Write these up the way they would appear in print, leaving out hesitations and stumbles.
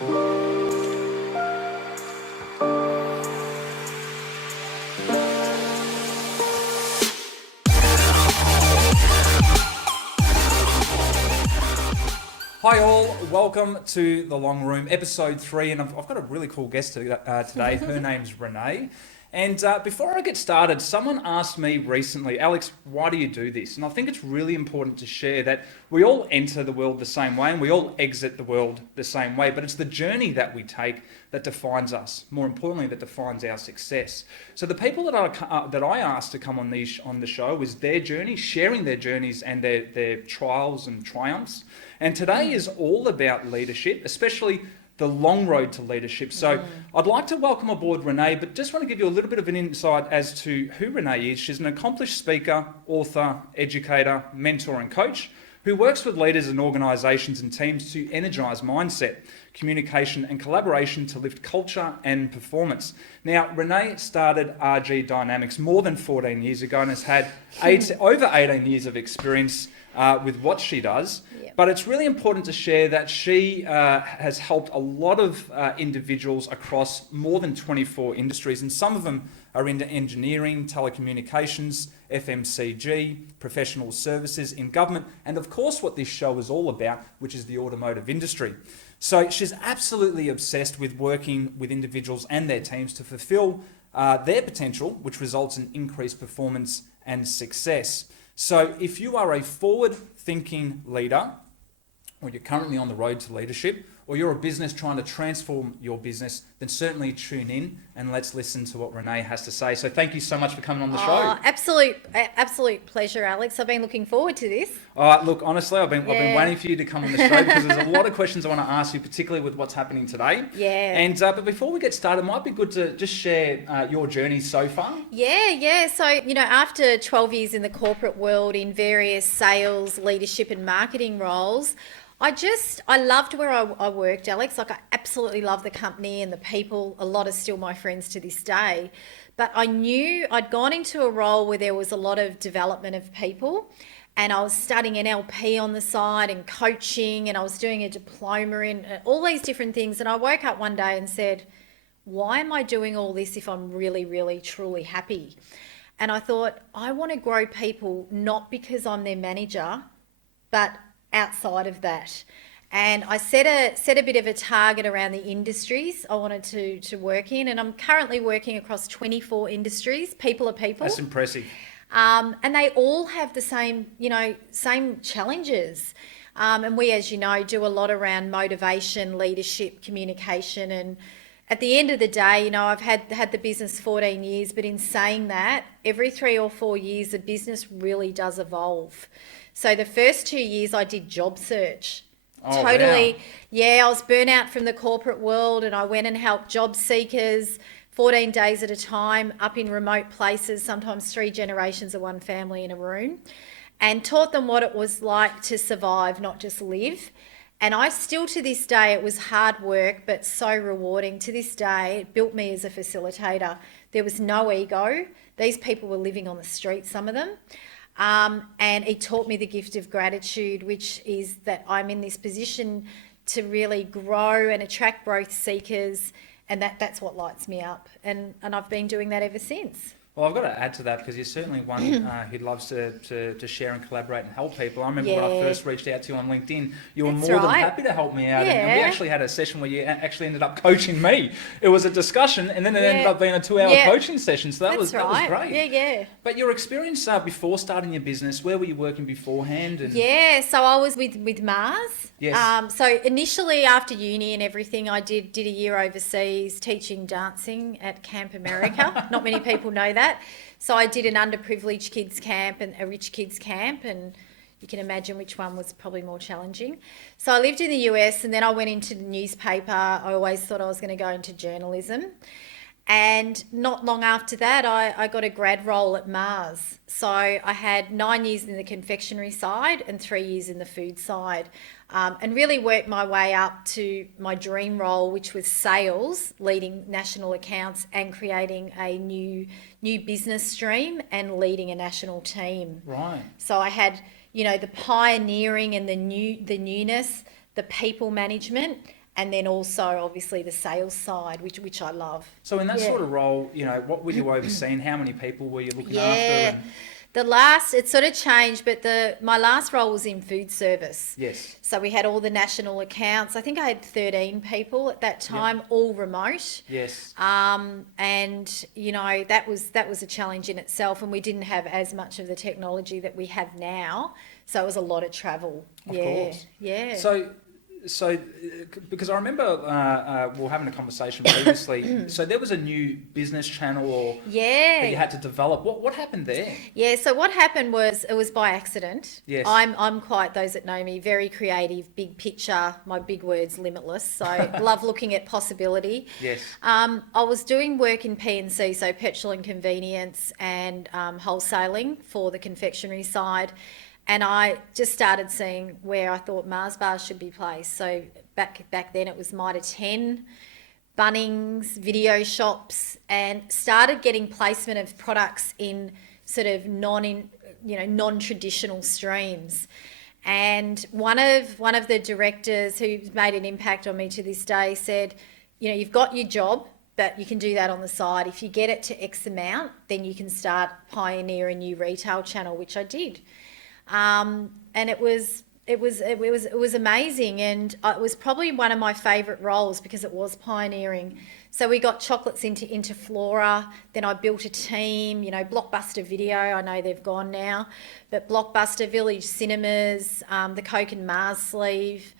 Hi all, welcome to The Long Room, episode 3, and I've got a really cool guest today. Her name's Renee. And before I get started, someone asked me recently, Alex, why do you do this? And I think it's really important to share that we all enter the world the same way and we all exit the world the same way, but it's the journey that we take that defines us. More importantly, that defines our success. So the people that I asked to come on the show is their journey, sharing their journeys and their trials and triumphs. And today is all about leadership, especially the long road to leadership. So I'd like to welcome aboard Renee, but just want to give you a little bit of an insight as to who Renee is. She's an accomplished speaker, author, educator, mentor and coach who works with leaders and organisations and teams to energise mindset, communication and collaboration to lift culture and performance. Now, Renee started RG Dynamics more than 14 years ago and has had over 18 years of experience with what she does. Yep. But it's really important to share that she has helped a lot of individuals across more than 24 industries, and some of them are into engineering, telecommunications, FMCG, professional services, in government, and of course what this show is all about, which is the automotive industry. So she's absolutely obsessed with working with individuals and their teams to fulfill their potential, which results in increased performance and success. So if you are a forward-thinking leader, or you're currently on the road to leadership, or you're a business trying to transform your business, then certainly tune in and let's listen to what Renee has to say. So thank you so much for coming on the show. Absolute pleasure, Alex. I've been looking forward to this. Look, honestly, I've been waiting for you to come on the show because there's a lot of questions I want to ask you, particularly with what's happening today. Yeah. And but before we get started, it might be good to just share your journey so far. Yeah. So, after 12 years in the corporate world in various sales, leadership and marketing roles, I loved where I worked, Alex. Like, I absolutely love the company and the people. A lot are still my friends to this day. But I knew I'd gone into a role where there was a lot of development of people, and I was studying NLP on the side and coaching, and I was doing a diploma in all these different things. And I woke up one day and said, why am I doing all this if I'm really, really, truly happy? And I thought, I want to grow people not because I'm their manager, but outside of that. And I set a bit of a target around the industries I wanted to work in, and I'm currently working across 24 industries. People are people. That's impressive. And they all have the same challenges. And we, as you know, do a lot around motivation, leadership, communication. And at the end of the day, I've had the business 14 years, but in saying that, every 3 or 4 years, the business really does evolve. So the first 2 years I did job search. Oh, Totally. Wow. Yeah, I was burnt out from the corporate world, and I went and helped job seekers 14 days at a time up in remote places, sometimes 3 generations of one family in a room, and taught them what it was like to survive, not just live. And I still, to this day, it was hard work, but so rewarding. To this day, it built me as a facilitator. There was no ego. These people were living on the street, some of them. And it taught me the gift of gratitude, which is that I'm in this position to really grow and attract growth seekers, and that's what lights me up. And I've been doing that ever since. Well, I've got to add to that because you're certainly one who loves to share and collaborate and help people. I remember when I first reached out to you on LinkedIn, you were more than happy to help me out. Yeah. And we actually had a session where you actually ended up coaching me. It was a discussion and then it ended up being a 2-hour coaching session. So that was great. Yeah. But your experience before starting your business, where were you working beforehand? And... Yeah, so I was with Mars. Yes. So initially after uni and everything, I did a year overseas teaching dancing at Camp America. Not many people know that. So I did an underprivileged kids camp and a rich kids camp, and you can imagine which one was probably more challenging. So I lived in the US, and then I went into the newspaper. I always thought I was going to go into journalism. And not long after that, I got a grad role at Mars. So I had 9 years in the confectionery side and 3 years in the food side, and really worked my way up to my dream role, which was sales, leading national accounts and creating a new business stream and leading a national team. Right. So I had, the pioneering and the newness, the people management, and then also obviously the sales side, which I love. So in that Yeah. sort of role, what were you overseeing? How many people were you looking after? Yeah. It sort of changed, but my last role was in food service. Yes. So we had all the national accounts. I think I had 13 people at that time, all remote. Yes. And that was a challenge in itself, and we didn't have as much of the technology that we have now. So it was a lot of travel. Of course. Yeah. So, because I remember we were having a conversation previously. So there was a new business channel that you had to develop. What happened there? Yeah. So what happened was it was by accident. Yes. I'm quite, those that know me, very creative, big picture. My big word's limitless. So love looking at possibility. Yes. I was doing work in P&C, so petrol and convenience, and wholesaling for the confectionery side. And I just started seeing where I thought Mars bars should be placed. So back then it was Mitre 10, Bunnings, video shops, and started getting placement of products in sort of non-traditional streams. And one of the directors who's made an impact on me to this day said, you've got your job, but you can do that on the side. If you get it to X amount, then you can start pioneer a new retail channel, which I did. And it was amazing, and it was probably one of my favourite roles because it was pioneering. So we got chocolates into Flora. Then I built a team. Blockbuster Video. I know they've gone now, but Blockbuster, Village Cinemas, the Coke and Mars sleeve.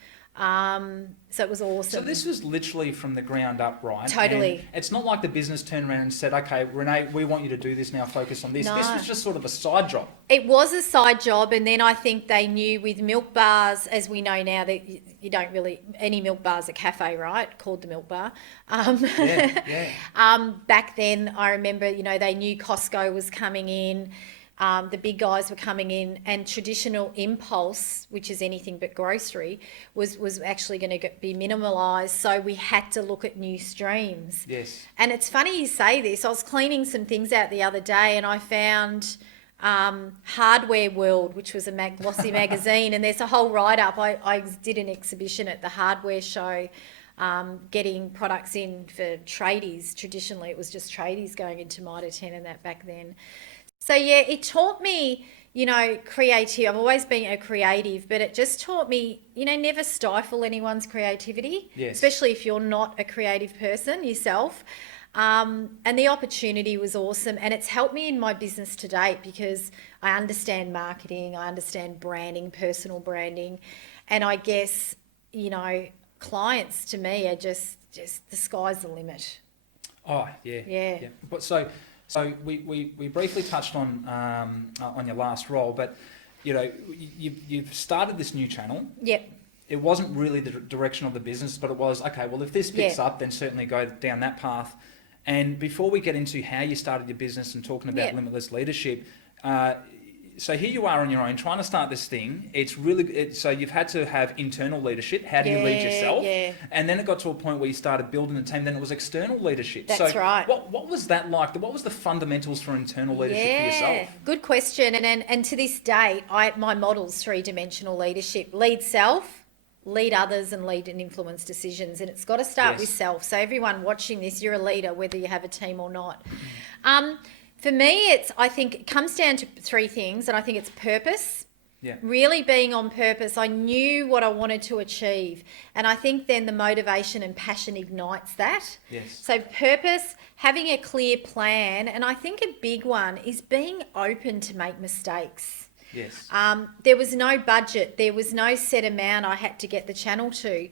So it was awesome. So this was literally from the ground up, right? Totally. And it's not like the business turned around and said, okay, Renee, we want you to do this now, focus on this. No. This was just sort of a side job. It was a side job, and then I think they knew with milk bars, as we know now, that you don't really, any milk bar's a cafe, right? Called the Milk Bar. Back then, I remember, they knew Costco was coming in. The big guys were coming in, and traditional impulse, which is anything but grocery, was actually going to be minimalised. So we had to look at new streams. Yes. And it's funny you say this. I was cleaning some things out the other day, and I found Hardware World, which was a glossy magazine, and there's a whole write-up. I did an exhibition at the hardware show, getting products in for tradies. Traditionally, it was just tradies going into Mitre 10 and that back then. So yeah, it taught me, creative. I've always been a creative, but it just taught me, never stifle anyone's creativity, yes. Especially if you're not a creative person yourself. And the opportunity was awesome, and it's helped me in my business to date because I understand marketing, I understand branding, personal branding, and I guess, clients to me are just the sky's the limit. Oh, yeah. Yeah. But so we briefly touched on your last role, but you've started this new channel. Yep. It wasn't really the direction of the business, but it was, okay, well, if this picks up, then certainly go down that path. And before we get into how you started your business and talking about limitless leadership, so here you are on your own trying to start this thing. So you've had to have internal leadership. How do you lead yourself? Yeah. And then it got to a point where you started building a team. Then it was external leadership. That's right. What was that like? What was the fundamentals for internal leadership for yourself? Good question. And to this day, my model's 3-dimensional leadership: lead self, lead others, and lead and influence decisions. And it's got to start with self. So everyone watching this, you're a leader, whether you have a team or not. For me, I think it comes down to 3 things, and I think it's purpose. Yeah. Really being on purpose. I knew what I wanted to achieve, and I think then the motivation and passion ignites that. Yes. So purpose, having a clear plan, and I think a big one is being open to make mistakes. Yes. There was no budget. There was no set amount I had to get the channel to.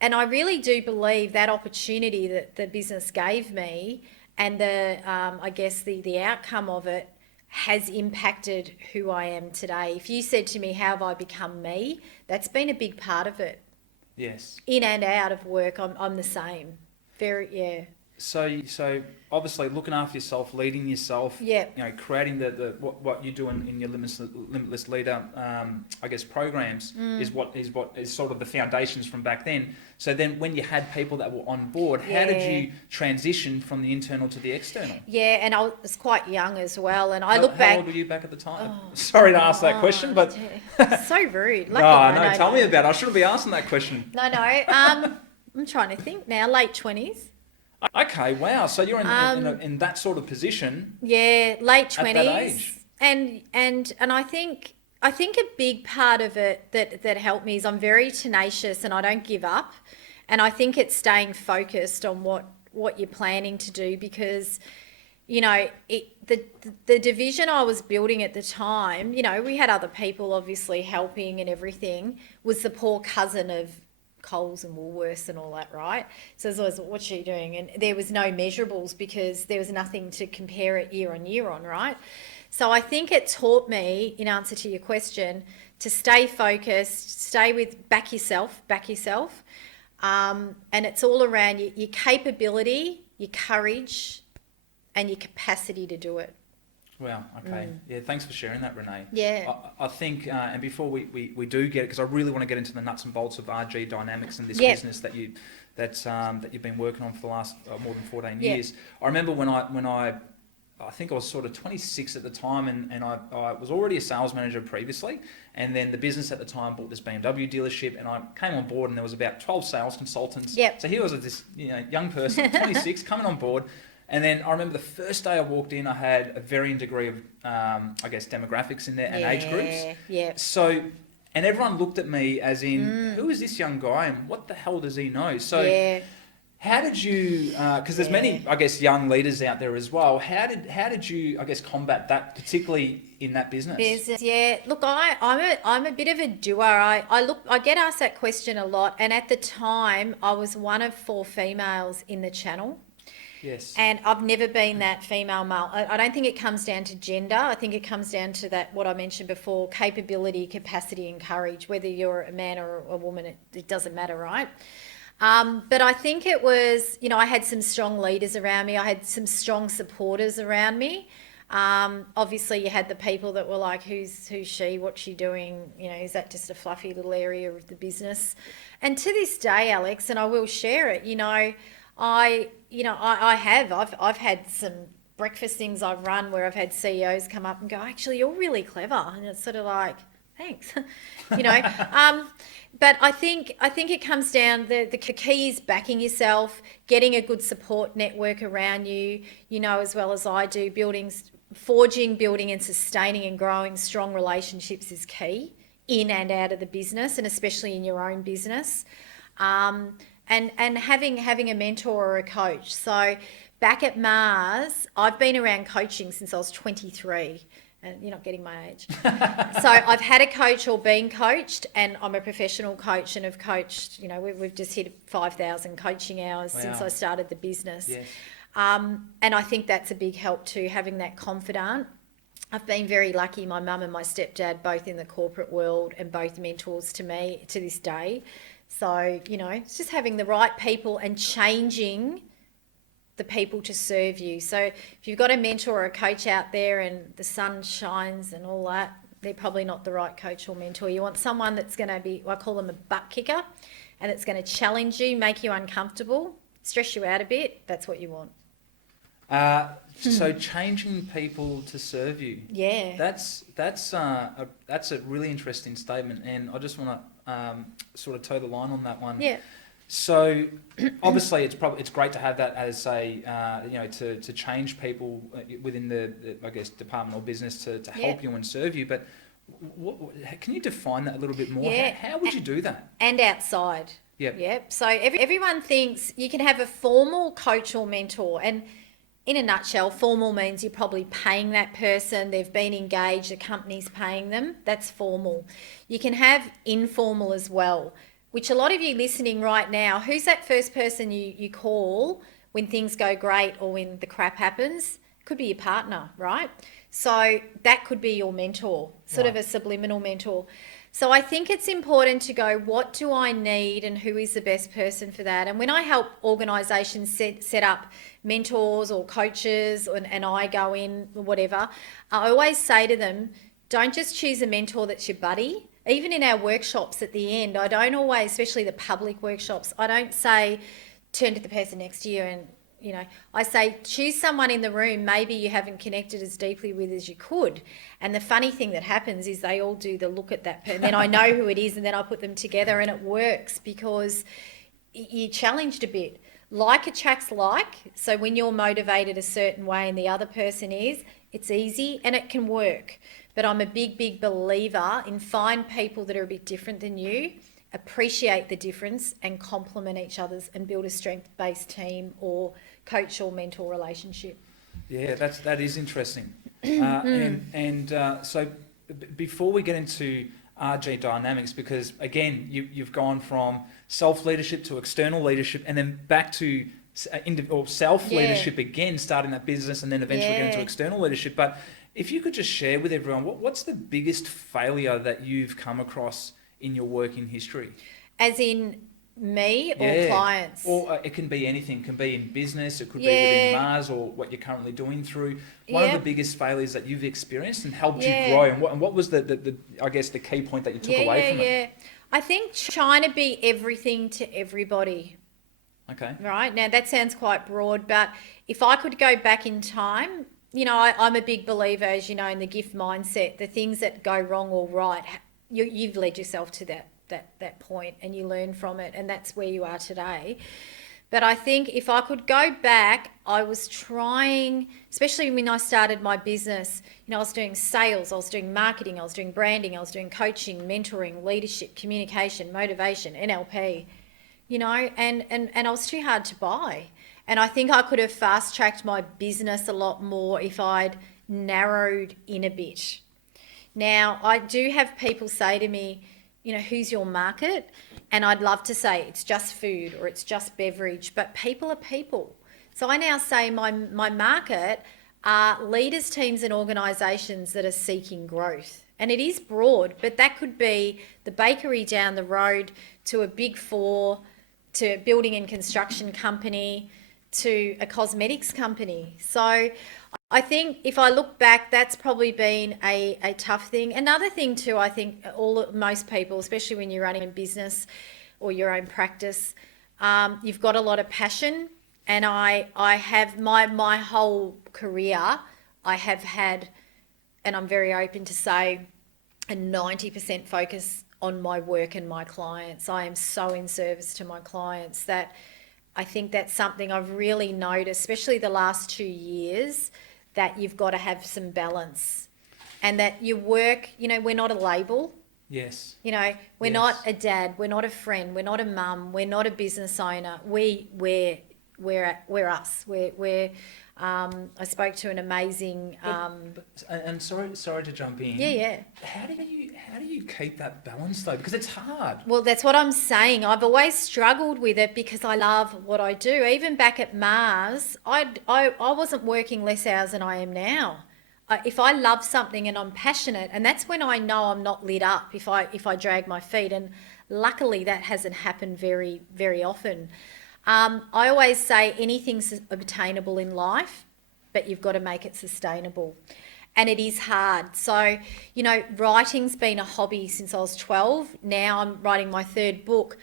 And I really do believe that opportunity that the business gave me and I guess the outcome of it has impacted who I am today. If you said to me, how have I become me? That's been a big part of it. Yes. In and out of work, I'm the same. So obviously looking after yourself, leading yourself, Yep. you know, creating the what you do in your limitless leader, I guess programs is what is sort of the foundations from back then. So then when you had people that were on board, how did Yeah. you transition from the internal to the external? Yeah, and I was quite young as well. And I How look back. old were you back at the time? Oh, Sorry to ask that question, but so rude. no, Lucky no, tell me about it. I shouldn't be asking that question. No. I'm trying to think now. Late 20s. Okay, wow. So you're Um, in that sort of position Yeah, late at that 20s. age. And I think a big part of it that helped me is I'm very tenacious and I don't give up. And I think it's staying focused on what you're planning to do, because you know, the division I was building at the time, you know, we had other people obviously helping and everything, was the poor cousin of Coles and Woolworths and all that, right? So it's always, what's she doing? And there was no measurables because there was nothing to compare it year on, right? So I think it taught me, in answer to your question, to stay focused, back yourself. And it's all around your capability, your courage, and your capacity to do it. Wow. Okay. Yeah. Thanks for sharing that, Renee. Yeah. I think, and before we do get it, because I really want to get into the nuts and bolts of RG Dynamics and this Yep. business that you've been working on for the last more than 14 Yep. years. I remember when I think I was sort of 26 at the time, and I was already a sales manager previously, and then the business at the time bought this BMW dealership, and I came on board, and there was about 12 sales consultants. Yep. So here was this young person, 26, coming on board. And then I remember the first day I walked in, I had a varying degree of, I guess, demographics in there and age groups. Yeah. So, and everyone looked at me as in, who is this young guy and what the hell does he know? So, Yeah. how did you, because there's many, I guess, young leaders out there as well, how did you, I guess, combat that, particularly in that business? Yeah. Look, I'm a bit of a doer. I get asked that question a lot, and at the time I was one of 4 females in the channel. Yes. And I've never been that female male. I don't think it comes down to gender. I think it comes down to that, what I mentioned before, capability, capacity and courage. Whether you're a man or a woman, it doesn't matter, right? But I think it was, I had some strong leaders around me. I had some strong supporters around me. Obviously you had the people that were like, who's she, what's she doing? Is that just a fluffy little area of the business? And to this day, Alex, and I will share it, I've had some breakfast things I've run where I've had CEOs come up and go, actually, you're really clever. And it's sort of like, thanks, but I think it comes down, the key is backing yourself, getting a good support network around you, as well as I do, building and sustaining and growing strong relationships is key in and out of the business, and especially in your own business. And having a mentor or a coach. So back at Mars, I've been around coaching since I was 23. And you're not getting my age. So I've had a coach or been coached, and I'm a professional coach and have coached, we've just hit 5,000 coaching hours since I started the business. Yes. And I think that's a big help too, having that confidant. I've been very lucky. My mum and my stepdad, both in the corporate world and both mentors to me to this day. So, it's just having the right people and changing the people to serve you. So if you've got a mentor or a coach out there and the sun shines and all that, they're probably not the right coach or mentor. You want someone that's going to be, I call them a butt kicker, and it's going to challenge you, make you uncomfortable, stress you out a bit. That's what you want. So changing people to serve you. Yeah. That's a really interesting statement, and I just want to sort of toe the line on that one. Yeah. So obviously it's great to have that as a to change people within the I guess department or business to help you and serve you. But can you define that a little bit more? Yeah. How would you do that? And outside. Yep. So everyone thinks you can have a formal coach or mentor, and in a nutshell, formal means you're probably paying that person, they've been engaged, the company's paying them. That's formal. You can have informal as well, which a lot of you listening right now, who's that first person you call when things go great or when the crap happens? Could be your partner, right? So that could be your mentor, sort of a subliminal mentor. So I think it's important to go, what do I need and who is the best person for that? And when I help organisations set up mentors or coaches and I go in, whatever, I always say to them, don't just choose a mentor that's your buddy. Even in our workshops at the end, I don't always, especially the public workshops, I don't say, turn to the person next to you and, I say, choose someone in the room maybe you haven't connected as deeply with as you could. And the funny thing that happens is they all do the look at that person. Then I know who it is and then I put them together and it works because you're challenged a bit. Like attracts like. So when you're motivated a certain way and the other person is, it's easy and it can work. But I'm a big believer in find people that are a bit different than you, appreciate the difference and complement each other's and build a strength-based team or coach or mentor relationship. Yeah, that is interesting. So before we get into RG dynamics, because again, you've gone from self-leadership to external leadership and then back to self-leadership again, starting that business and then eventually get into external leadership. But if you could just share with everyone, what's the biggest failure that you've come across in your working history? As in me or clients? Or it can be anything. It can be in business, it could be within Mars or what you're currently doing through. One of the biggest failures that you've experienced and helped you grow, and what was the I guess the key point that you took away from it? I think trying to be everything to everybody. Okay. Right? Now that sounds quite broad, but if I could go back in time, I'm a big believer, as you know, in the gift mindset. The things that go wrong or right, you've led yourself to that point and you learn from it, and that's where you are today. But I think if I could go back, I was trying, especially when I started my business, I was doing sales, I was doing marketing, I was doing branding, I was doing coaching, mentoring, leadership, communication, motivation, NLP, and I was too hard to buy. And I think I could have fast-tracked my business a lot more if I'd narrowed in a bit. Now, I do have people say to me, who's your market? And I'd love to say it's just food or it's just beverage, but people are people. So I now say my market are leaders, teams and organisations that are seeking growth. And it is broad, but that could be the bakery down the road to a Big Four, to a building and construction company, to a cosmetics company. So I think if I look back, that's probably been a tough thing. Another thing too, I think most people, especially when you're running a business or your own practice, you've got a lot of passion. And I have my whole career, I have had, and I'm very open to say, a 90% focus on my work and my clients. I am so in service to my clients that I think that's something I've really noticed, especially the last 2 years, that you've got to have some balance and that your work, we're not a label. Yes. We're not a dad, we're not a friend, we're not a mum, we're not a business owner. We're us. I spoke to an amazing. And sorry to jump in. Yeah. How do you keep that balance though? Because it's hard. Well, that's what I'm saying. I've always struggled with it because I love what I do. Even back at Mars, I wasn't working less hours than I am now. If I love something and I'm passionate, and that's when I know I'm not lit up if I drag my feet. And luckily that hasn't happened very, very often. I always say anything's obtainable in life, but you've got to make it sustainable. And it is hard. So, writing's been a hobby since I was 12. Now I'm writing my 3rd book.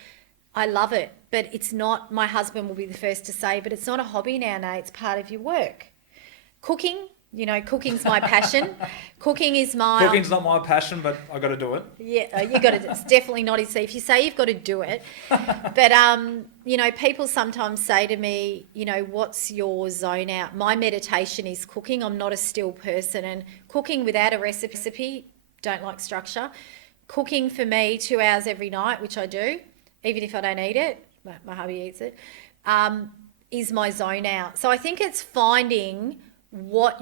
I love it, but it's not, my husband will be the first to say, but it's not a hobby now, Nate. It's part of your work. Cooking, cooking's my passion. Cooking's not my passion, but I got to do it. Yeah, you got to. It's definitely not easy. If you say you've got to do it, but people sometimes say to me, what's your zone out? My meditation is cooking. I'm not a still person, and cooking without a recipe, don't like structure. Cooking for me 2 hours every night, which I do, even if I don't eat it. My hubby eats it. Is my zone out. So I think it's finding what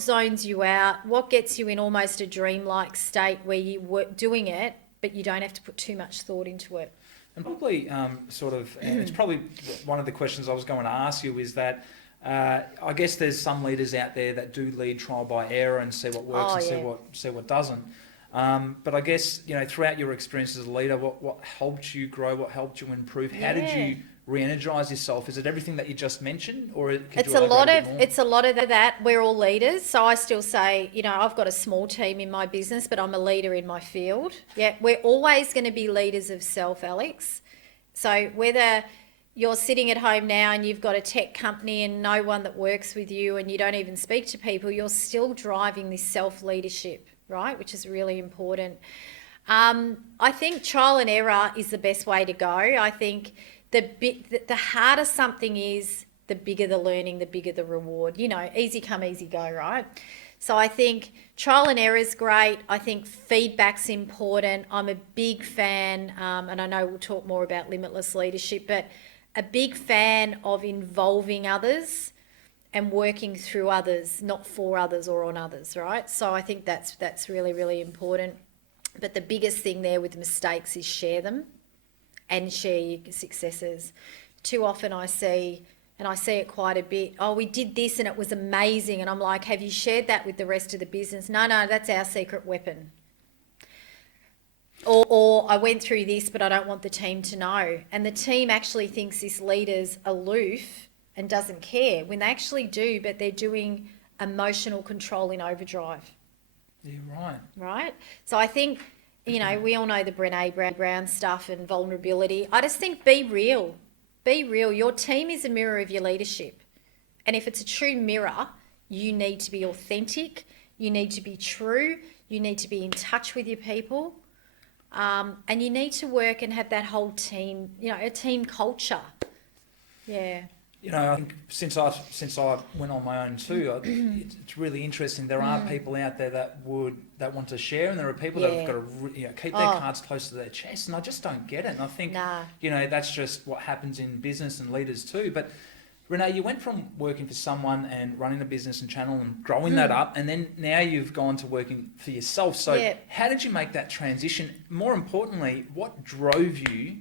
zones you out, what gets you in almost a dreamlike state where you were doing it, but you don't have to put too much thought into it. And probably it's probably one of the questions I was going to ask you is that I guess there's some leaders out there that do lead trial by error and see what works see what doesn't. But I guess, throughout your experience as a leader, what helped you grow? What helped you improve? How did you re-energize yourself? Is it everything that you just mentioned, or could you elaborate a bit more? It's a lot of that. We're all leaders, so I still say, I've got a small team in my business, but I'm a leader in my field. Yeah, we're always going to be leaders of self, Alex. So whether you're sitting at home now and you've got a tech company and no one that works with you and you don't even speak to people, you're still driving this self-leadership, right? Which is really important. I think trial and error is the best way to go. I think the harder something is, the bigger the learning, the bigger the reward. Easy come, easy go, right? So I think trial and error is great. I think feedback's important. I'm a big fan, and I know we'll talk more about limitless leadership, but a big fan of involving others and working through others, not for others or on others, right? So I think that's really, really important. But the biggest thing there with mistakes is share them and share your successes. Too often I see it quite a bit, oh, we did this and it was amazing. And I'm like, have you shared that with the rest of the business? No, that's our secret weapon. Or I went through this, but I don't want the team to know. And the team actually thinks this leader's aloof and doesn't care, when they actually do, but they're doing emotional control in overdrive. Yeah, right. Right? So I think, we all know the Renée Brown stuff and vulnerability. I just think be real. Be real. Your team is a mirror of your leadership. And if it's a true mirror, you need to be authentic. You need to be true. You need to be in touch with your people. And you need to work and have that whole team, a team culture. Yeah. I think since I went on my own too, it's really interesting. There are people out there that want to share, and there are people that have got to keep their cards close to their chest, and I just don't get it. And I think that's just what happens in business and leaders too. But Renée, you went from working for someone and running a business and channel and growing that up, and then now you've gone to working for yourself. So how did you make that transition? More importantly, what drove you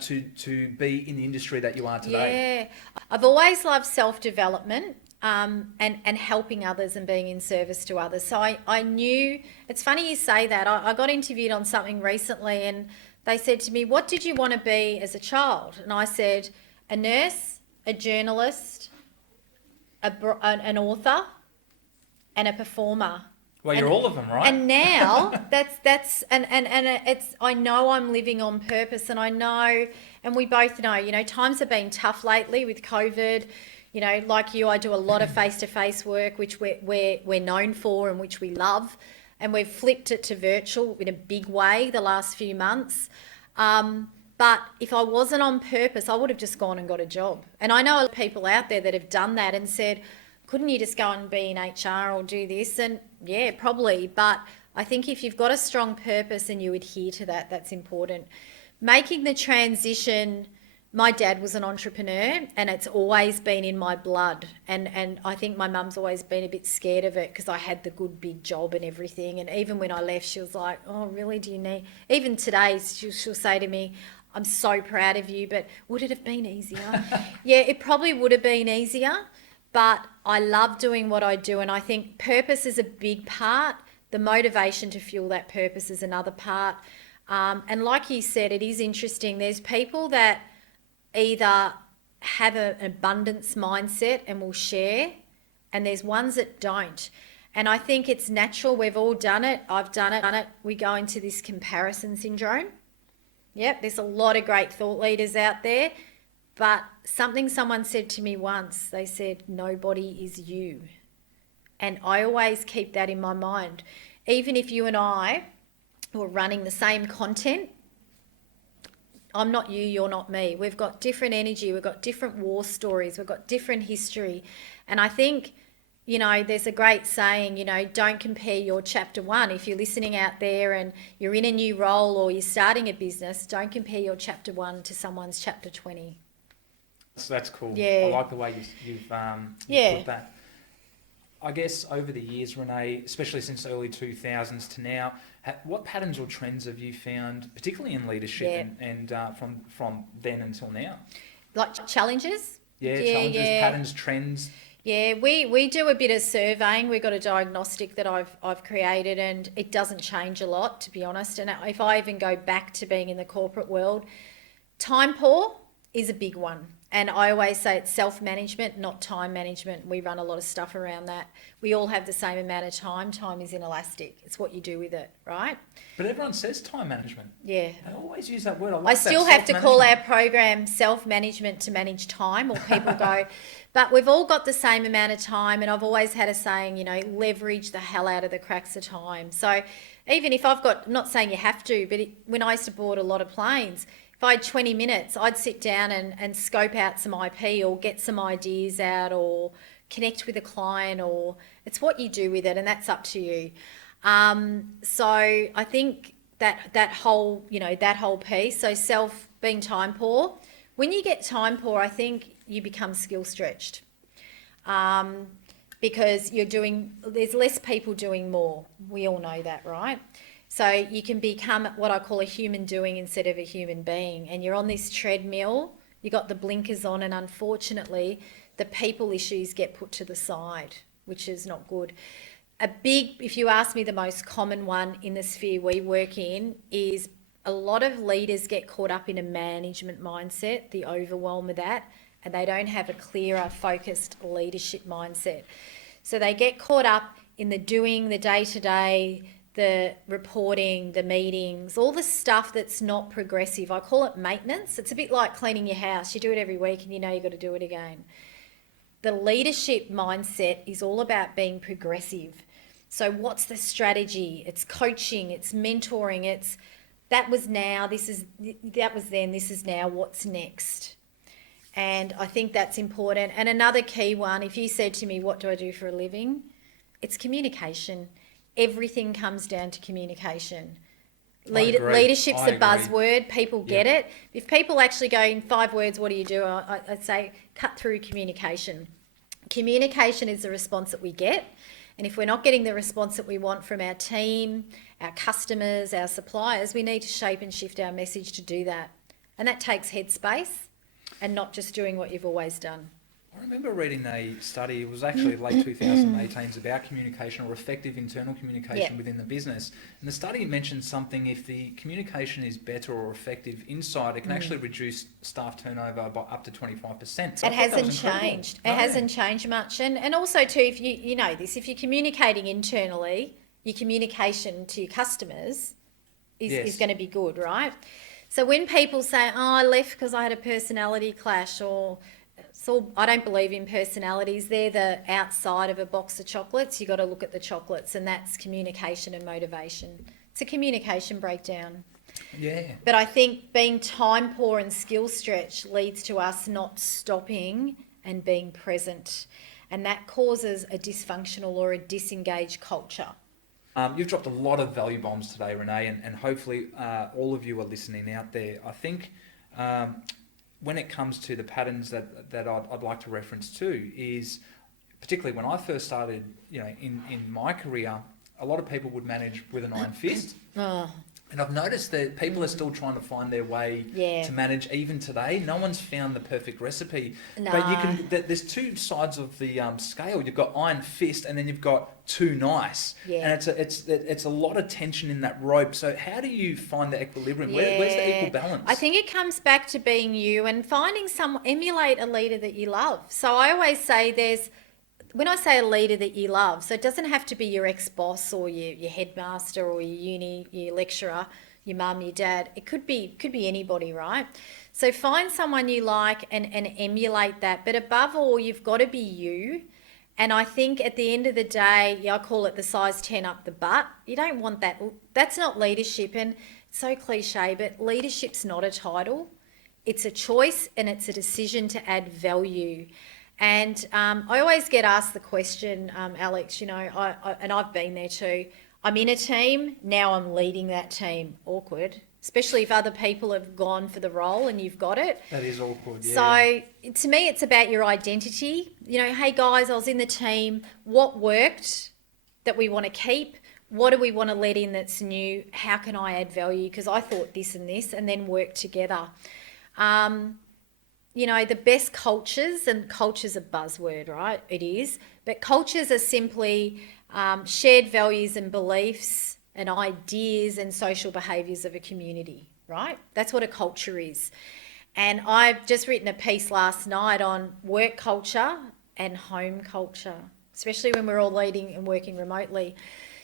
to be in the industry that you are today? Yeah, I've always loved self-development and helping others and being in service to others. So I knew, it's funny you say that. I got interviewed on something recently and they said to me, what did you want to be as a child? And I said, a nurse, a journalist, an author, and a performer. Well, you're all of them, right? And now that's it's, I know I'm living on purpose, and I know, and we both know, times have been tough lately with COVID. Like you, I do a lot of face-to-face work, which we're known for and which we love, and we've flipped it to virtual in a big way the last few months. But if I wasn't on purpose, I would have just gone and got a job. And I know people out there that have done that and said, couldn't you just go and be in HR or do this? And yeah, probably. But I think if you've got a strong purpose and you adhere to that, that's important. Making the transition, my dad was an entrepreneur and it's always been in my blood. And I think my mum's always been a bit scared of it because I had the good big job and everything. And even when I left, she was like, oh, really, do you need... Even today, she'll say to me, I'm so proud of you, but would it have been easier? Yeah, it probably would have been easier. But I love doing what I do, and I think purpose is a big part. The motivation to fuel that purpose is another part. And like you said, it is interesting. There's people that either have an abundance mindset and will share, and there's ones that don't. And I think it's natural. We've all done it. I've done it. We go into this comparison syndrome. Yep, there's a lot of great thought leaders out there. But someone said to me once, they said, nobody is you. And I always keep that in my mind. Even if you and I were running the same content, I'm not you, you're not me. We've got different energy, we've got different war stories, we've got different history. And I think, there's a great saying, don't compare your chapter 1. If you're listening out there and you're in a new role or you're starting a business, don't compare your chapter 1 to someone's chapter 20. So that's cool. Yeah. I like the way you've put that. I guess over the years, Renée, especially since the early 2000s to now, what patterns or trends have you found, particularly in leadership and from then until now? Like challenges? Challenges, patterns, trends. Yeah, we do a bit of surveying. We've got a diagnostic that I've created, and it doesn't change a lot, to be honest. And if I even go back to being in the corporate world, time poor is a big one. And I always say it's self-management, not time management. We run a lot of stuff around that. We all have the same amount of time. Time is inelastic. It's what you do with it, right? But everyone says time management. Yeah. They always use that word. I I like still that, have to call our self-management. program self-management to manage time, or people go, but we've all got the same amount of time. And I've always had a saying, leverage the hell out of the cracks of time. So even if I've got, I'm not saying you have to, but when I used to board a lot of planes, if I had 20 minutes, I'd sit down and scope out some IP or get some ideas out or connect with a client, or it's what you do with it, and that's up to you. So I think that whole piece, so being time poor, when you get time poor, I think you become skill stretched, because there's less people doing more. We all know that, right? So you can become what I call a human doing instead of a human being, and you're on this treadmill, you got the blinkers on, and unfortunately the people issues get put to the side, which is not good. If you ask me, the most common one in the sphere we work in is a lot of leaders get caught up in a management mindset, the overwhelm of that, and they don't have a clearer, focused leadership mindset. So they get caught up in the doing, the day-to-day, the reporting, the meetings, all the stuff that's not progressive. I call it maintenance. It's a bit like cleaning your house. You do it every week and you've got to do it again. The leadership mindset is all about being progressive. So what's the strategy? It's coaching, it's mentoring, that was now, that was then, this is now, what's next? And I think that's important. And another key one, if you said to me, what do I do for a living? It's communication. Everything comes down to communication. Leadership's a buzzword. People get it. If people actually go in 5 words, what do you do? I'd say cut through communication. Communication is the response that we get. And if we're not getting the response that we want from our team, our customers, our suppliers, we need to shape and shift our message to do that. And that takes headspace and not just doing what you've always done. I remember reading a study, it was actually late 2018, about communication or effective internal communication within the business. And the study mentioned something, if the communication is better or effective inside, it can actually reduce staff turnover by up to 25%. So it hasn't changed. It hasn't changed much. And also too, if you know this, if you're communicating internally, your communication to your customers is going to be good, right? So when people say, I left because I had a personality clash, or I don't believe in personalities. They're the outside of a box of chocolates. You've got to look at the chocolates, and that's communication and motivation. It's a communication breakdown. Yeah. But I think being time poor and skill stretched leads to us not stopping and being present. And that causes a dysfunctional or a disengaged culture. You've dropped a lot of value bombs today, Renee, and hopefully all of you are listening out there. I think when it comes to the patterns that I'd like to reference too, is particularly when I first started, in my career, a lot of people would manage with an iron fist. And I've noticed that people are still trying to find their way to manage even today. No one's found the perfect recipe. No. But there's 2 sides of the scale. You've got iron fist, and then you've got too nice. Yeah. And it's a lot of tension in that rope. So how do you find the equilibrium? Where's the equal balance? I think it comes back to being you and finding emulate a leader that you love. So I always say when I say a leader that you love, so it doesn't have to be your ex-boss or your headmaster or your lecturer, your mum, your dad. It could be anybody, right? So find someone you like and emulate that. But above all, you've got to be you. And I think at the end of the day, I call it the size 10 up the butt. You don't want that. That's not leadership. And it's so cliche, but leadership's not a title. It's a choice and it's a decision to add value. And I always get asked the question, Alex, and I've been there too. I'm in a team, now I'm leading that team. Awkward, especially if other people have gone for the role and you've got it. That is awkward, yeah. So to me, it's about your identity. Hey guys, I was in the team. What worked that we want to keep? What do we want to let in that's new? How can I add value? Because I thought this and this, and then work together. the best cultures, and culture's a buzzword, right? It is. But cultures are simply shared values and beliefs and ideas and social behaviours of a community, right? That's what a culture is. And I've just written a piece last night on work culture and home culture, especially when we're all leading and working remotely.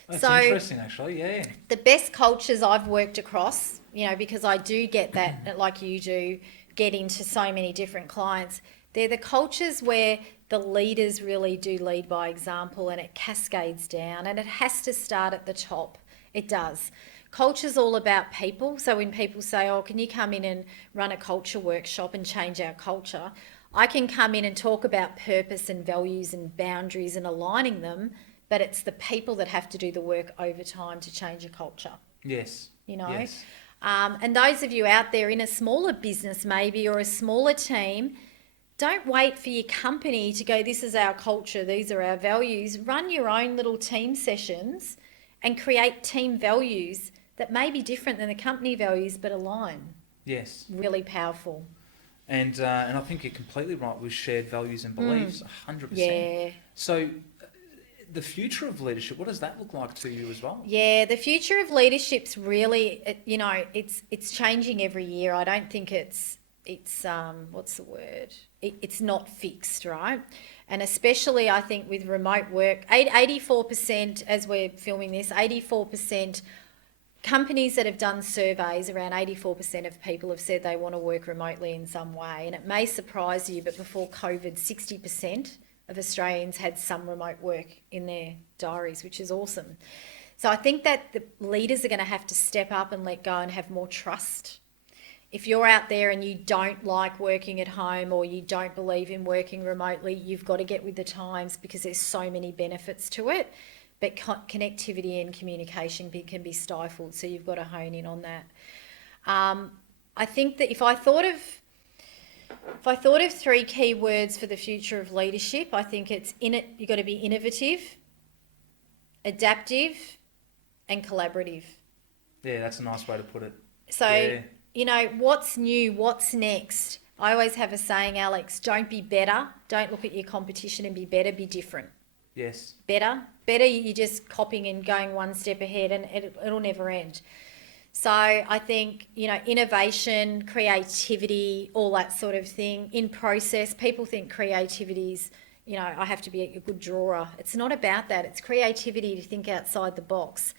That's So interesting, actually. Yeah. the best cultures I've worked across, because I do get that, like you do, get into so many different clients. They're the cultures where the leaders really do lead by example, and it cascades down, and it has to start at the top. It does. Culture's all about people. So when people say, oh, can you come in and run a culture workshop and change our culture? I can come in and talk about purpose and values and boundaries and aligning them, but it's the people that have to do the work over time to change a culture. Yes. Yes. And those of you out there in a smaller business maybe, or a smaller team, don't wait for your company to go, this is our culture, these are our values. Run your own little team sessions and create team values that may be different than the company values but align. Yes. Really powerful. And I think you're completely right with shared values and beliefs, 100%. Yeah. So the future of leadership, what does that look like to you as well? Yeah, the future of leadership's really, it's changing every year. I don't think it's what's the word? It's not fixed, right? And especially I think with remote work, 84%, as we're filming this, 84% companies that have done surveys, around 84% of people have said they want to work remotely in some way. And it may surprise you, but before COVID, 60% of Australians had some remote work in their diaries, which is awesome. So I think that the leaders are going to have to step up and let go and have more trust. If you're out there and you don't like working at home, or you don't believe in working remotely, you've got to get with the times, because there's so many benefits to it. But connectivity and communication can be stifled, so you've got to hone in on that. I think that if I thought of three key words for the future of leadership, I think you've got to be innovative, adaptive, and collaborative. Yeah, that's a nice way to put it. So, what's new, what's next? I always have a saying, Alex, don't be better. Don't look at your competition and be better, be different. Yes. Better, you're just copying and going one step ahead, and it'll never end. So I think, innovation, creativity, all that sort of thing. In process, people think creativity's, I have to be a good drawer. It's not about that. It's creativity to think outside the box.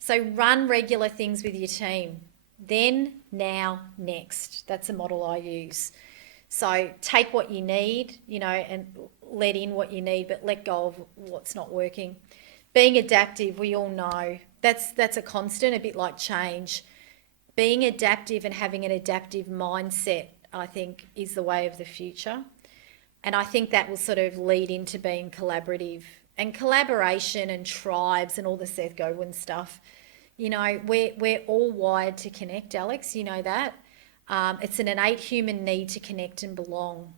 So run regular things with your team. Then, now, next. That's a model I use. So take what you need, and let in what you need, but let go of what's not working. Being adaptive, we all know, that's a constant, a bit like change. Being adaptive and having an adaptive mindset, I think, is the way of the future. And I think that will sort of lead into being collaborative. And collaboration and tribes and all the Seth Godin stuff, we're all wired to connect, Alex, you know that. It's an innate human need to connect and belong.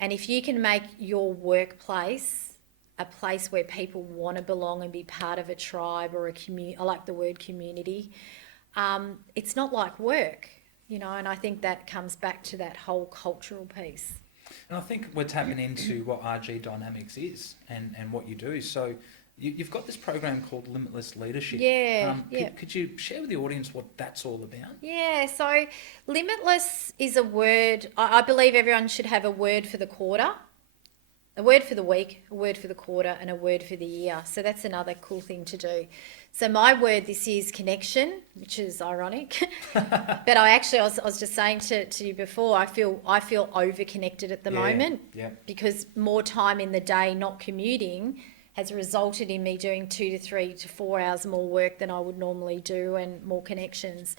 And if you can make your workplace a place where people want to belong and be part of a tribe or a community, I like the word community, it's not like work, and I think that comes back to that whole cultural piece. And I think we're tapping into what RG Dynamics is and what you do. So you've got this program called Limitless Leadership. Yeah. Could you share with the audience what that's all about? Yeah, so limitless is a word. I believe everyone should have a word for the quarter, a word for the week, a word for the quarter, and a word for the year. So that's another cool thing to do. So my word this year is connection, which is ironic. But I was just saying to you before, I feel over connected at the moment. Yeah. Because more time in the day not commuting has resulted in me doing 2 to 3 to 4 hours more work than I would normally do, and more connections.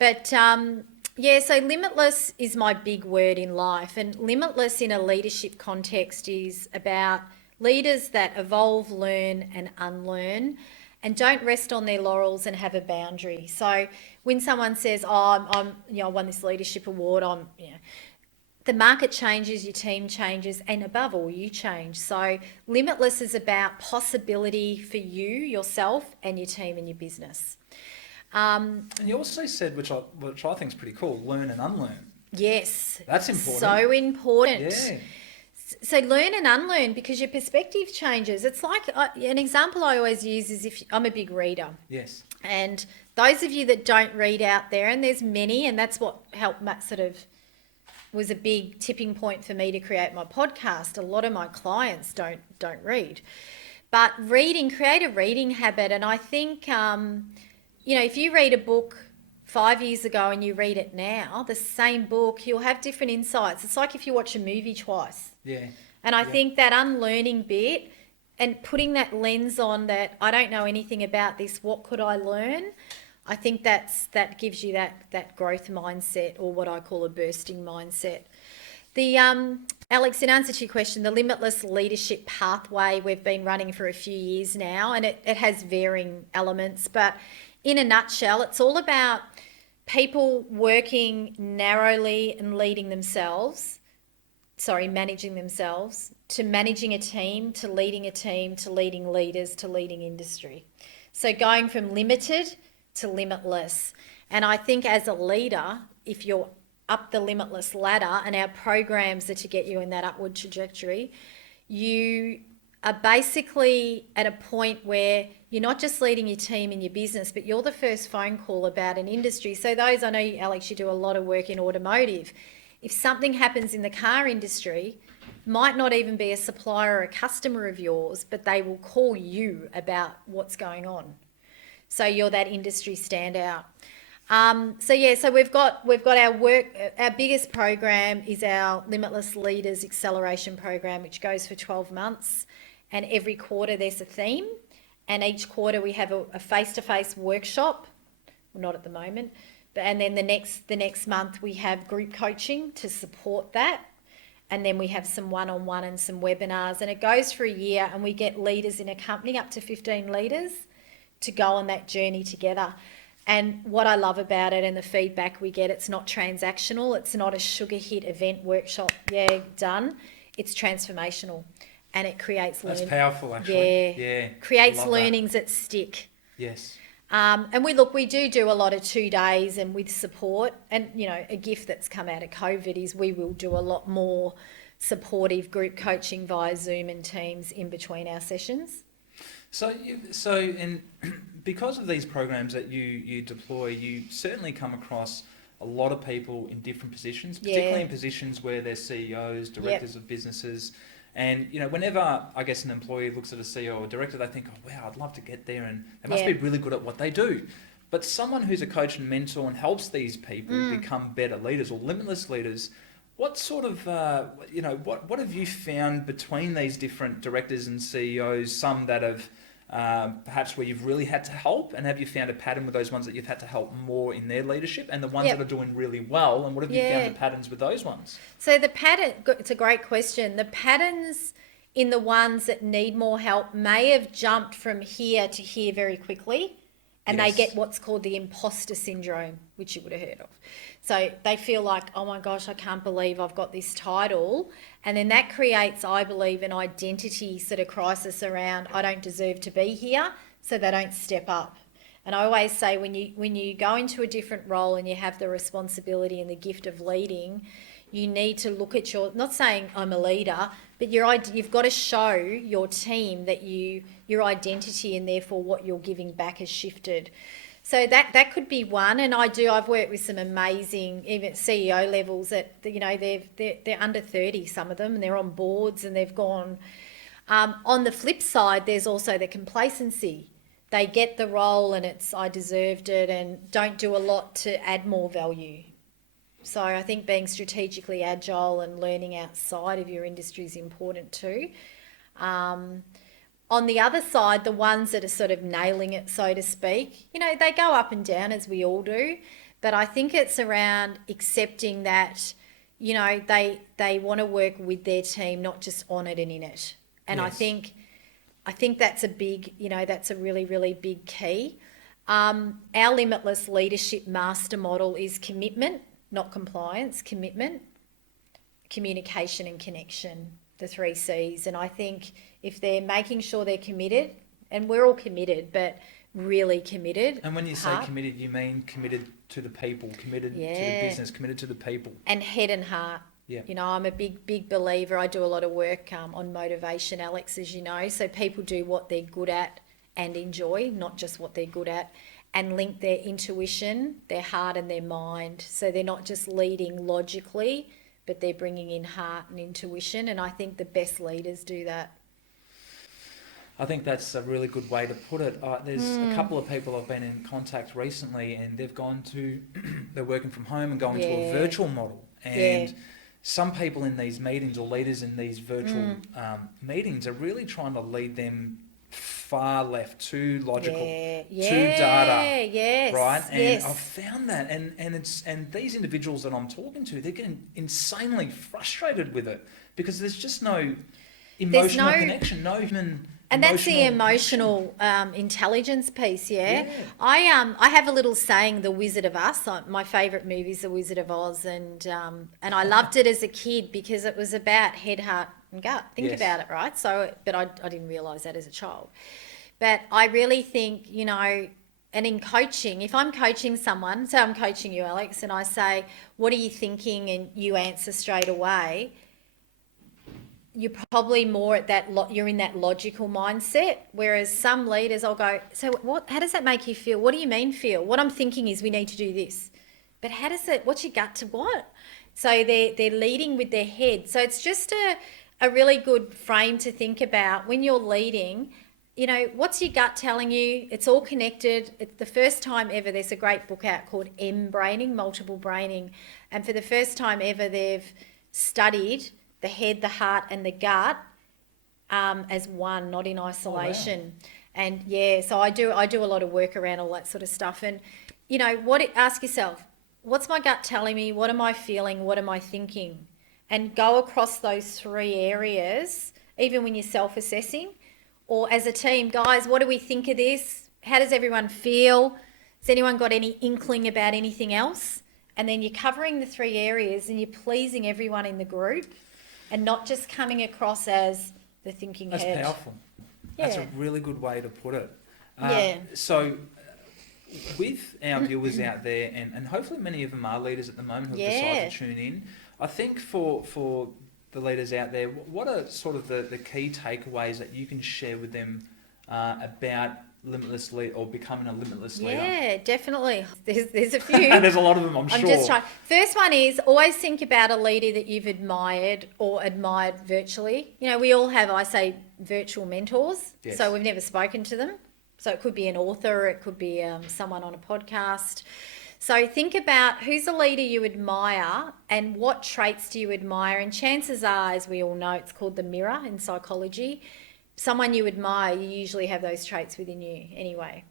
But so limitless is my big word in life. And limitless in a leadership context is about leaders that evolve, learn and unlearn, and don't rest on their laurels and have a boundary. So when someone says, I won this leadership award, the market changes, your team changes, and above all, you change. So limitless is about possibility for you, yourself, and your team and your business. And you also said, which I think is pretty cool, learn and unlearn. Yes. That's important. So important. Yeah. So learn and unlearn, because your perspective changes. It's like an example I always use is, if I'm a big reader. Yes. And those of you that don't read out there, and there's many, and that's what helped sort of was a big tipping point for me to create my podcast. A lot of my clients don't read, but create a reading habit. And I think, if you read a book 5 years ago and you read it now, the same book, you'll have different insights. It's like if you watch a movie twice. Yeah. And I think that unlearning bit and putting that lens on that, I don't know anything about this, what could I learn? I think that gives you that growth mindset, or what I call a bursting mindset. The Alex, in answer to your question, the Limitless Leadership Pathway, we've been running for a few years now, and it has varying elements, but in a nutshell, it's all about people working narrowly and managing themselves, to managing a team, to leading leaders, to leading industry. So going from limited to limitless. And I think as a leader, if you're up the limitless ladder, and our programs are to get you in that upward trajectory, you are basically at a point where you're not just leading your team in your business, but you're the first phone call about an industry. So those, I know, Alex, you do a lot of work in automotive. If something happens in the car industry, might not even be a supplier or a customer of yours, but they will call you about what's going on. So you're that industry standout. So we've got our work. Our biggest program is our Limitless Leaders Acceleration Program, which goes for 12 months. And every quarter there's a theme. And each quarter we have a face-to-face workshop. Well, not at the moment. And then the next month we have group coaching to support that. And then we have some one-on-one and some webinars. And it goes for a year, and we get leaders in a company, up to 15 leaders, to go on that journey together. And what I love about it, and the feedback we get, it's not transactional. It's not a sugar hit event workshop. Yeah, done. It's transformational, and it creates learning. That's powerful, actually. Yeah. Creates learnings that stick. Yes. And we do a lot of 2 days, and with support. And a gift that's come out of COVID is we will do a lot more supportive group coaching via Zoom and Teams in between our sessions. So because of these programs that you deploy, you certainly come across a lot of people in different positions, particularly in positions where they're CEOs, directors of businesses. And, whenever, I guess, an employee looks at a CEO or director, they think, oh, wow, I'd love to get there, and they must be really good at what they do. But someone who's a coach and mentor and helps these people become better leaders or limitless leaders, what sort of, what have you found between these different directors and CEOs, some that have perhaps where you've really had to help, and have you found a pattern with those ones that you've had to help more in their leadership, and the ones that are doing really well, and what have you found the patterns with those ones? So the pattern, it's a great question. The patterns in the ones that need more help may have jumped from here to here very quickly, and they get what's called the imposter syndrome, which you would have heard of. So they feel like, oh my gosh, I can't believe I've got this title. And then that creates, I believe, an identity sort of crisis around, I don't deserve to be here, so they don't step up. And I always say, when you go into a different role and you have the responsibility and the gift of leading, you need to look at not saying I'm a leader, but you've got to show your team that your identity, and therefore what you're giving back, has shifted. So that could be one. And I've worked with some amazing, even CEO levels that, they're under 30, some of them, and they're on boards, and they've gone. On the flip side, there's also the complacency. They get the role and it's, I deserved it, and don't do a lot to add more value. So I think being strategically agile and learning outside of your industry is important too. On the other side, the ones that are sort of nailing it, so to speak, they go up and down, as we all do. But I think it's around accepting that, they want to work with their team, not just on it and in it. And I think that's a big, that's a really, really big key. Our Limitless Leadership Master Model is commitment, not compliance, commitment, communication and connection, the 3 C's. And I think if they're making sure they're committed, and we're all committed, but really committed. And when you say heart committed, you mean committed to the people, committed to the Yeah. business, committed to the people. and head and heart. Yeah. You know, I'm a big believer. I do a lot of work on motivation, Alex, as you know. So people do what they're good at and enjoy, not just what they're good at, and link their intuition, their heart and their mind. So they're not just leading logically, but they're bringing in heart and intuition. And I think the best leaders do that. I think that's a really good way to put it. There's a couple of people I've been in contact recently, and they've gone to, they're working from home and going to a Yeah. virtual model. And some people in these meetings, or leaders in these virtual meetings, are really trying to lead them far left, too logical, Yeah, too data, yes, right? And yes. I've found that, and these individuals that I'm talking to, they're getting insanely frustrated with it because there's just no emotional connection, no human. And that's the emotional emotional intelligence piece, yeah. I have a little saying, "The Wizard of Us." My favourite movie is The Wizard of Oz, and I loved it as a kid because it was about head, heart, and gut. Think about it, right? So, but I didn't realise that as a child. But I really think, you know, and in coaching, if I'm coaching someone, so I'm coaching you, Alex, and I say, "What are you thinking?" and you answer straight away, you're probably more at that you're in that logical mindset, whereas some leaders, I'll go, "So what, how does that make you feel? What do you mean feel? What I'm thinking is we need to do this." But how does it, what's your gut to what? So they're leading with their head. So it's just a really good frame to think about when you're leading. You know, what's your gut telling you? It's all connected. It's the first time ever, there's a great book out called M-Braining, Multiple Braining. And for the first time ever, they've studied the head, the heart, and the gut as one, not in isolation. Oh, wow. And yeah, so I do a lot of work around all that sort of stuff. And you know, ask yourself, what's my gut telling me? What am I feeling? What am I thinking? And go across those three areas, even when you're self-assessing, or as a team, guys, what do we think of this? How does everyone feel? Has anyone got any inkling about anything else? And then you're covering the three areas and you're pleasing everyone in the group, and not just coming across as the thinking head. That's powerful. Yeah. That's a really good way to put it. Yeah. So with our viewers out there, and hopefully many of them are leaders at the moment who have decided to tune in, I think for the leaders out there, what are sort of the key takeaways that you can share with them about limitless lead or becoming a limitless leader? Yeah, definitely. There's a few. There's a lot of them, I'm sure. I'm just trying. First one is always think about a leader that you've admired or admired virtually. You know, we all have, I say, virtual mentors. Yes. So we've never spoken to them. So it could be an author, it could be someone on a podcast. So think about who's a leader you admire and what traits do you admire. And chances are, as we all know, it's called the mirror in psychology. Someone you admire, you usually have those traits within you anyway.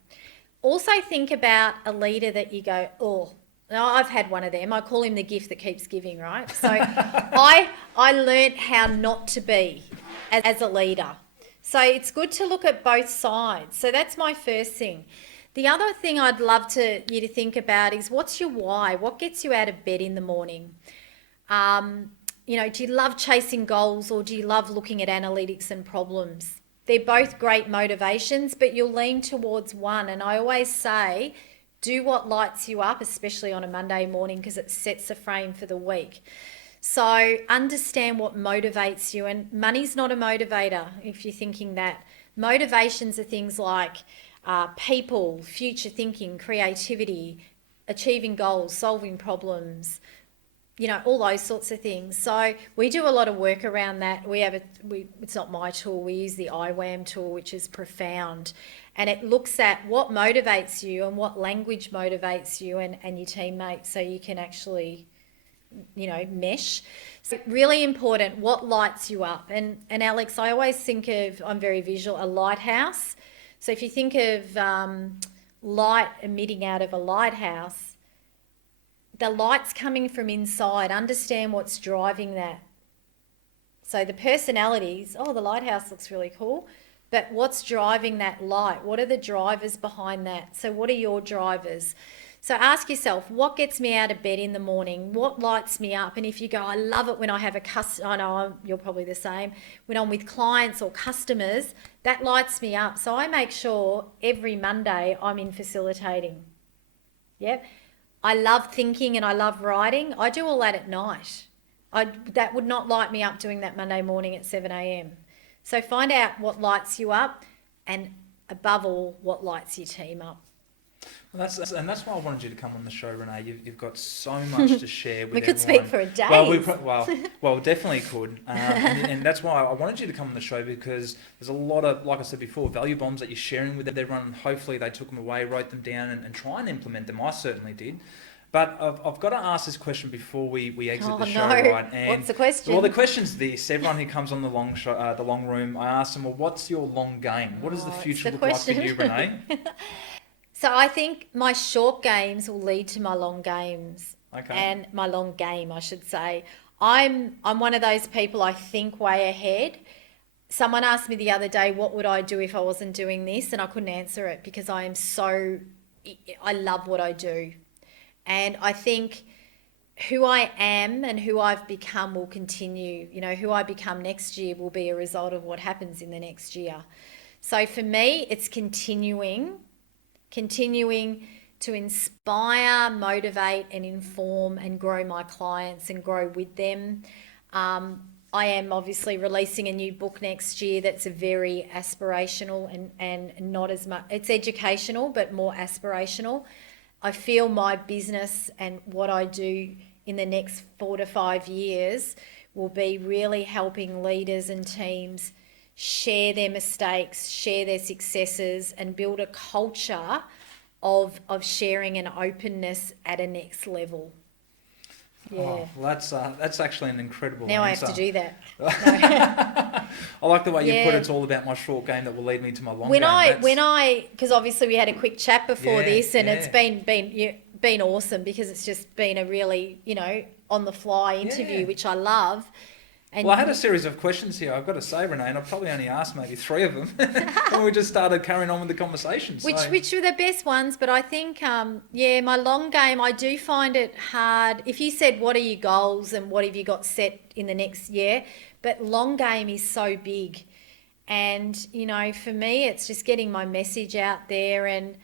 Also think about a leader that you go, oh, I've had one of them. I call him the gift that keeps giving, right? So I learnt how not to be as a leader. So it's good to look at both sides. So that's my first thing. The other thing I'd love you to think about is what's your why? What gets you out of bed in the morning? You know, do you love chasing goals or do you love looking at analytics and problems? They're both great motivations, but you'll lean towards one. And I always say, do what lights you up, especially on a Monday morning, because it sets the frame for the week. So understand what motivates you. And money's not a motivator if you're thinking that. Motivations are things like people, future thinking, creativity, achieving goals, solving problems, you know, all those sorts of things. So we do a lot of work around that. It's not my tool. We use the IWAM tool, which is profound. And it looks at what motivates you and what language motivates you and your teammates so you can actually, you know, mesh. So really important, what lights you up. And Alex, I always think of, I'm very visual, a lighthouse. So if you think of light emitting out of a lighthouse, the light's coming from inside. Understand what's driving that. So the personalities, oh, the lighthouse looks really cool, but what's driving that light? What are the drivers behind that? So what are your drivers? So ask yourself, what gets me out of bed in the morning? What lights me up? And if you go, I love it when I have a customer, I know you're probably the same, when I'm with clients or customers, that lights me up. So I make sure every Monday I'm in facilitating. Yep. I love thinking and I love writing. I do all that at night. That would not light me up doing that Monday morning at 7 a.m. So find out what lights you up, and above all, what lights your team up. Well, that's why I wanted you to come on the show, Renee. You've got so much to share with We could everyone. speak for a day. Well, definitely could. And that's why I wanted you to come on the show, because there's a lot of, like I said before, value bombs that you're sharing with everyone. And hopefully they took them away, wrote them down, and try and implement them. I certainly did. But I've got to ask this question before we exit the show, right? And, what's the question? Well, the question's this. Everyone who comes on the long room, I ask them, well, what's your long game? What does the future look like for you, Renee? So I think my short games will lead to my long games. Okay. And my long game, I should say. I'm one of those people, I think way ahead. Someone asked me the other day, what would I do if I wasn't doing this? And I couldn't answer it, because I love what I do. And I think who I am and who I've become will continue. You know, who I become next year will be a result of what happens in the next year. So for me, it's continuing to inspire, motivate and inform and grow my clients and grow with them. I am obviously releasing a new book next year that's a very aspirational and not as much, it's educational, but more aspirational. I feel my business and what I do in the next 4 to 5 years will be really helping leaders and teams share their mistakes, share their successes, and build a culture of sharing and openness at a next level. Yeah. Oh, well, that's actually an incredible Now answer. I have to do that. I like the way you put it. It's all about my short game that will lead me to my long game. Because obviously we had a quick chat before this, and it's been awesome, because it's just been a really, on the fly interview, which I love. And I had a series of questions here, I've got to say, Renee, and I've probably only asked maybe 3 of them. And we just started carrying on with the conversation. Which were the best ones, but I think, my long game, I do find it hard. If you said, what are your goals and what have you got set in the next year? But long game is so big. And, for me, it's just getting my message out there and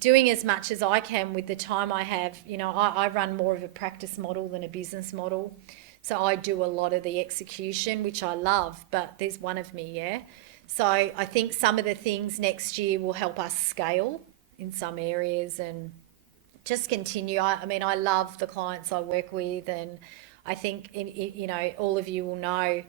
doing as much as I can with the time I have. I run more of a practice model than a business model. So I do a lot of the execution, which I love, but there's one of me, yeah? So I think some of the things next year will help us scale in some areas and just continue. I love the clients I work with, and I think, all of you will know,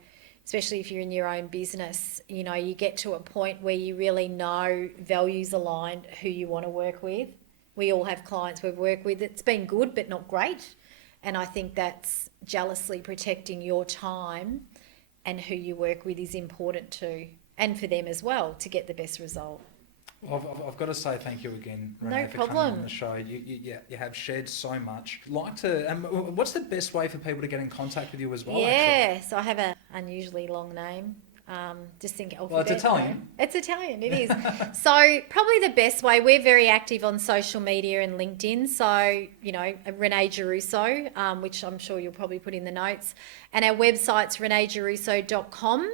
especially if you're in your own business, you get to a point where you really know values aligned who you want to work with. We all have clients we've worked with. It's been good, but not great. And I think that's jealously protecting your time, and who you work with is important too, and for them as well, to get the best result. Well, I've got to say thank you again, Renee, for coming on the show. You have shared so much. What's the best way for people to get in contact with you as well? So I have an unusually long name. Just think alphabet. Well, it's Italian. It's Italian, it is. So probably the best way, we're very active on social media and LinkedIn. So, Renée Giarrusso, which I'm sure you'll probably put in the notes. And our website's reneegiarrusso.com.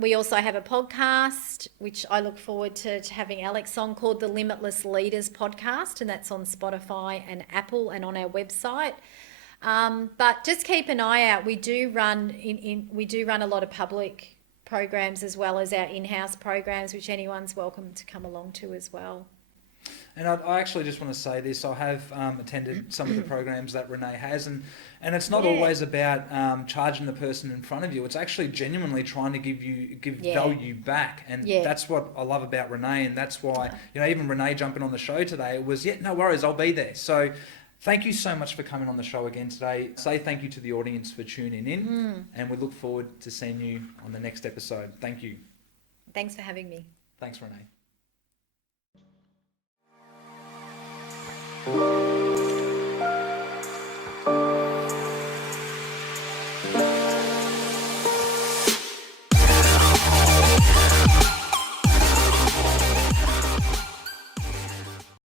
We also have a podcast, which I look forward to having Alex on, called the Limitless Leaders Podcast. And that's on Spotify and Apple and on our website. But just keep an eye out. We do run a lot of public programs as well as our in-house programs, which anyone's welcome to come along to as well. And I actually just want to say this. I have attended some of the programs that Renee has, and it's not always about charging the person in front of you. It's actually genuinely trying to give value back, and that's what I love about Renee, and that's why even Renee jumping on the show today, it was no worries, I'll be there. So thank you so much for coming on the show again today. Say thank you to the audience for tuning in, and we look forward to seeing you on the next episode. Thank you. Thanks for having me. Thanks, Renee.